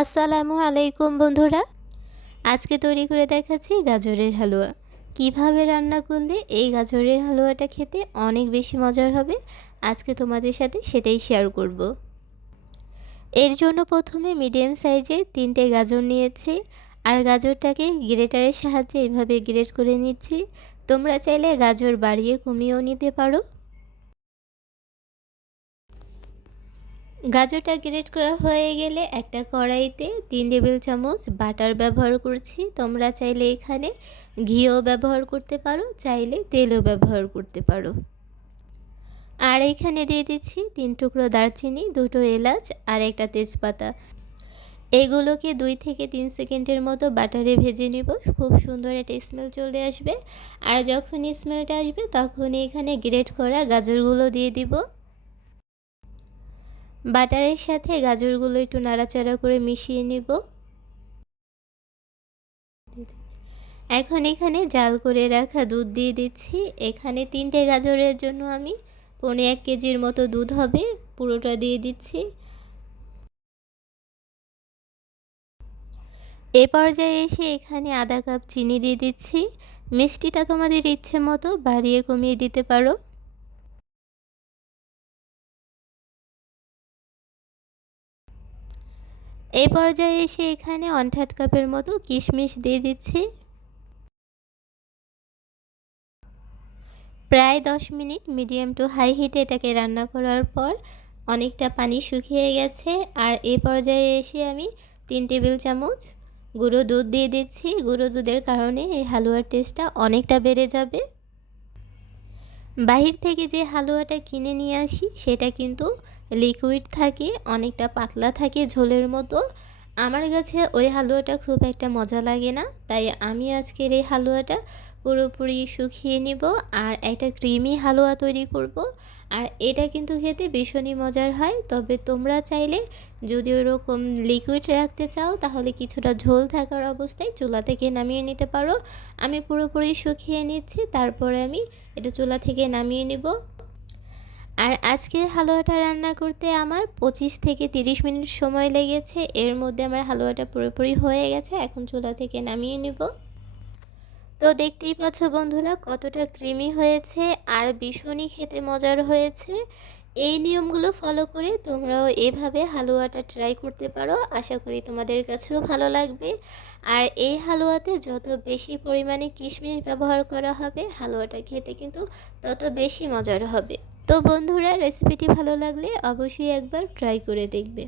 আসসালামু আলাইকুম বন্ধুরা, আজকে তৈরি করে দেখাচ্ছি গাজরের হালুয়া। কিভাবে রান্না করলে এই গাজরের হালুয়াটা খেতে অনেক বেশি মজার হবে, আজকে তোমাদের সাথে সেটাই শেয়ার করব। এর জন্য প্রথমে মিডিয়াম সাইজের 3টে গাজর নিয়েছি, আর গাজরটাকে গ্রেটারের সাহায্যে এইভাবে গ্রেট করে নিচ্ছি। তোমরা চাইলে গাজর বাড়িয়ে কমিয়েও নিতে পারো। গাজরটা গ্রেট করা হয়ে গেলে একটা কড়াইতে 3 টেবিল চামচ বাটার ব্যবহার করছি। তোমরা চাইলে এখানে ঘিও ব্যবহার করতে পারো, চাইলে তেলও ব্যবহার করতে পারো। আর এখানে দিয়ে দিচ্ছি 3 টুকরো দারচিনি, 2টো এলাচ আর একটা তেজপাতা। এগুলোকে 2 থেকে 3 সেকেন্ডের মতো বাটারে ভেজে নিব। খুব সুন্দর একটা স্মেল চলে আসবে। আর যখন স্মেলটা আসবে তখন এখানে গ্রেট করা গাজরগুলো দিয়ে দিব। বাটারের সাথে গাজরগুলো একটু নাড়াচাড়া করে মিশিয়ে নিব। এখন এখানে জাল করে রাখা দুধ দিয়ে দিচ্ছি। এখানে 3টে গাজরের জন্য আমি 1.5 কেজির মতো দুধ হবে, পুরোটা দিয়ে দিচ্ছি। এ পর্যায়ে এসে এখানে আধা কাপ চিনি দিয়ে দিচ্ছি। মিষ্টিটা তোমাদের ইচ্ছে মতো বাড়িয়ে কমিয়ে দিতে পারো। এই পর্যায়ে এসে এখানে 1/2 কাপের মতো কিশমিশ দিয়ে দিচ্ছি। প্রায় 10 মিনিট মিডিয়াম টু হাই হিটে এটাকে রান্না করার পর অনেকটা পানি শুকিয়ে গেছে। আর এই পর্যায়ে এসে আমি 3 টেবিল চামচ গুঁড়ো দুধ দিয়ে দিচ্ছি। গুঁড়ো দুধের কারণে এই হালুয়ার টেস্টটা অনেকটা বেড়ে যাবে। বাহির থেকে যে হালুয়াটা কিনে নিয়ে আসি সেটা কিন্তু লিকুইড থাকে, অনেকটা পাতলা থাকে ঝোলের মতো। আমার কাছে ওই হালুয়াটা খুব একটা মজা লাগে না, তাই আমি আজকের এই হালুয়াটা পুরোপুরি শুকিয়ে নিব আর একটা ক্রিমি হালুয়া তৈরি করব। আর এটা কিন্তু খেতে ভীষণই মজার হয়। তবে তোমরা চাইলে যদি ওরকম লিকুইড রাখতে চাও তাহলে কিছুটা ঝোল থাকার অবস্থায় চুলা থেকে নামিয়ে নিতে পারো। আমি পুরোপুরি শুকিয়ে নিচ্ছি, তারপরে আমি এটা চুলা থেকে নামিয়ে নিব। আর আজকের হালুয়াটা রান্না করতে আমার 25 থেকে 30 মিনিট সময় লেগেছে। এর মধ্যে আমার হালুয়াটা পুরোপুরি হয়ে গেছে, এখন চুলা থেকে নামিয়ে নিব। তো দেখতেই পাচ্ছ বন্ধুরা কতটা ক্রিমি হয়েছে আর ভীষণই খেতে মজার হয়েছে। এই নিয়মগুলো ফলো করে তোমরাও এভাবে হালুয়াটা ট্রাই করতে পারো, আশা করি তোমাদের কাছেও ভালো লাগবে। আর এই হালুয়াতে যত বেশি পরিমাণে কিশমিশ ব্যবহার করা হবে হালুয়াটা খেতে কিন্তু তত বেশি মজার হবে। তো বন্ধুরা, রেসিপিটি ভালো লাগলে অবশ্যই একবার ট্রাই করে দেখবে।